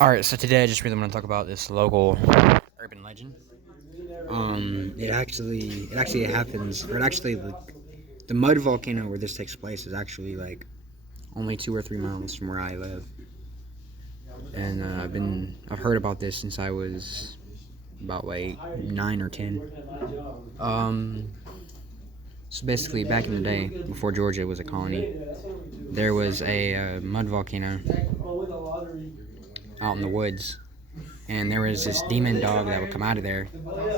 Alright, so today I just really want to talk about this local urban legend. It actually happens, or it actually, like, the mud volcano where this takes place is actually, like, only 2 or 3 miles from where I live. And I've heard about this since I was about, like, 9 or 10. Um, so basically, back in the day, before Georgia was a colony, there was a mud volcano out in the woods, and there was this demon dog that would come out of there,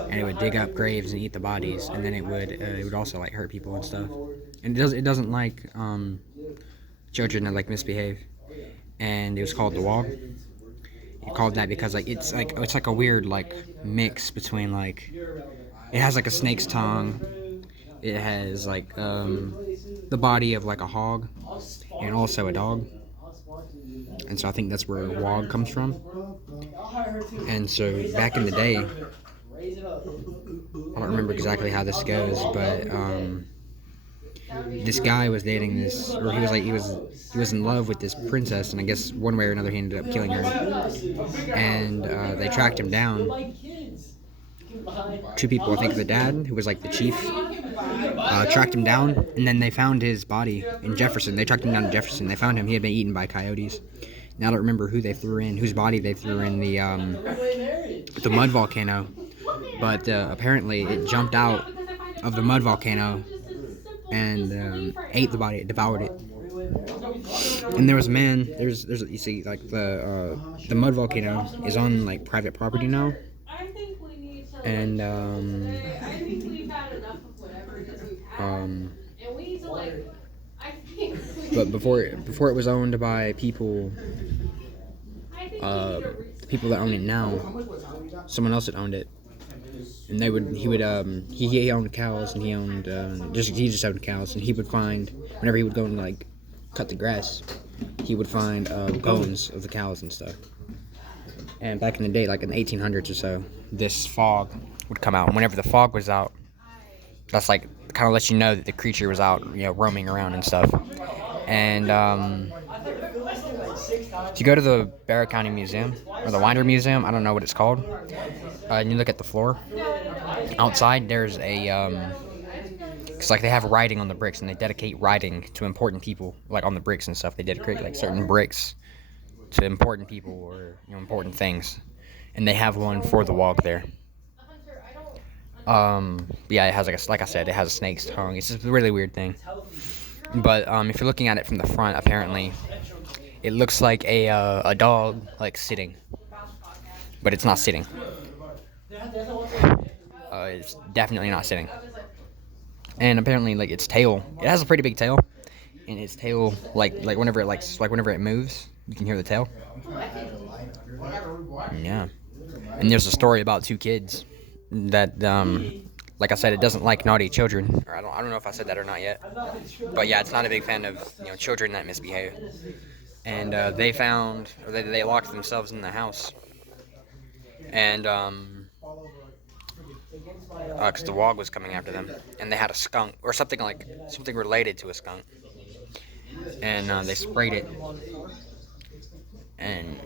and it would dig up graves and eat the bodies, and then it would also like hurt people and stuff. And it doesn't like children that like misbehave, and it was called the Wog. It called that because it's like a weird like mix between like it has like a snake's tongue, it has like the body of like a hog, and also a dog. And so I think that's where Wog comes from. And so back in the day, I don't remember exactly how this goes, but this guy was dating this, or he was in love with this princess, and I guess one way or another he ended up killing her. And they tracked him down. Two people, I think the dad, who was like the chief, tracked him down, and then they found his body in Jefferson. They tracked him down to Jefferson. They found him. He had been eaten by coyotes. Now I don't remember whose body they threw in the mud volcano, but apparently it jumped out of the mud volcano and ate the body. It devoured it. And there was a man. There's you see like the mud volcano is on like private property now, and um, but before it was owned by people, the people that own it now, someone else had owned it, and he owned cows, and he just owned cows, and he would find whenever he would go and like cut the grass, he would find bones of the cows and stuff. And back in the day, like in the 1800s or so, this fog would come out. And whenever the fog was out, that's like kind of lets you know that the creature was out, roaming around and stuff. And if you go to the Barrett County Museum or the Winder Museum, I don't know what it's called, and you look at the floor outside, there's it's like they have writing on the bricks, and they dedicate writing to important people, like on the bricks and stuff. They dedicate like certain bricks to important people or important things, and they have one for the Wog there. Yeah, it has like I said, it has a snake's tongue. It's just a really weird thing. But if you're looking at it from the front, apparently it looks like a dog like sitting, but it's not sitting. It's definitely not sitting. And apparently, like its tail, it has a pretty big tail, and its tail, like whenever it moves, you can hear the tail. Yeah. And there's a story about two kids that, like I said, it doesn't like naughty children. Or I don't know if I said that or not yet. But yeah, it's not a big fan of children that misbehave. And they locked themselves in the house, and because the Wog was coming after them, and they had a skunk or something related to a skunk, and they sprayed it, and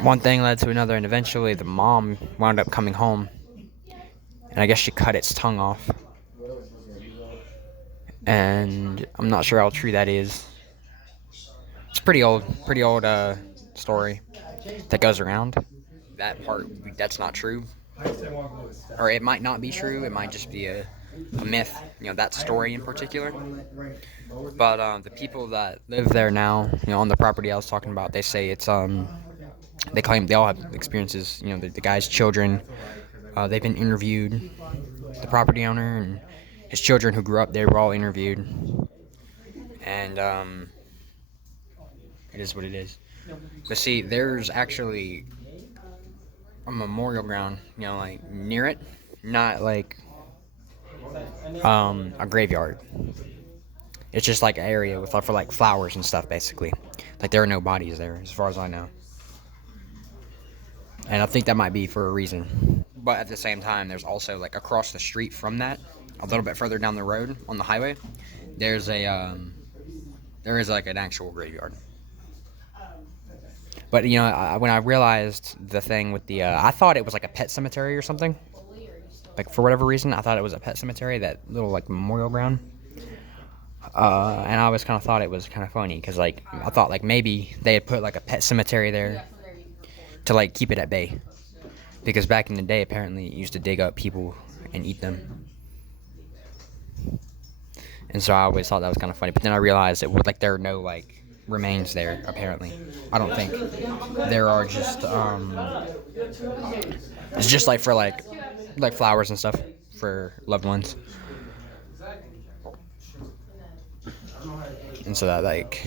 one thing led to another, and eventually the mom wound up coming home, and I guess she cut its tongue off, and I'm not sure how true that is. It's pretty old story that goes around. That part, that's not true, or it might not be true. It might just be a myth. That story in particular. But the people that live there now, on the property I was talking about, they say they claim they all have experiences. The guy's children, they've been interviewed. The property owner and his children who grew up there were all interviewed, and it is what it is. But see, there's actually a memorial ground, like near it, not like a graveyard. It's just like an area for like flowers and stuff, basically. Like there are no bodies there, as far as I know. And I think that might be for a reason. But at the same time, there's also like across the street from that, a little bit further down the road on the highway, there is like an actual graveyard. But when I realized the thing with the, I thought it was like a pet cemetery or something. Like for whatever reason, I thought it was a pet cemetery, that little like memorial ground. And I always kind of thought it was kind of funny because like I thought like maybe they had put like a pet cemetery there to like keep it at bay, because back in the day apparently it used to dig up people and eat them. And so I always thought that was kind of funny. But then I realized it would like there are no like remains there apparently. I don't think there are just it's just like for like flowers and stuff for loved ones. And so that like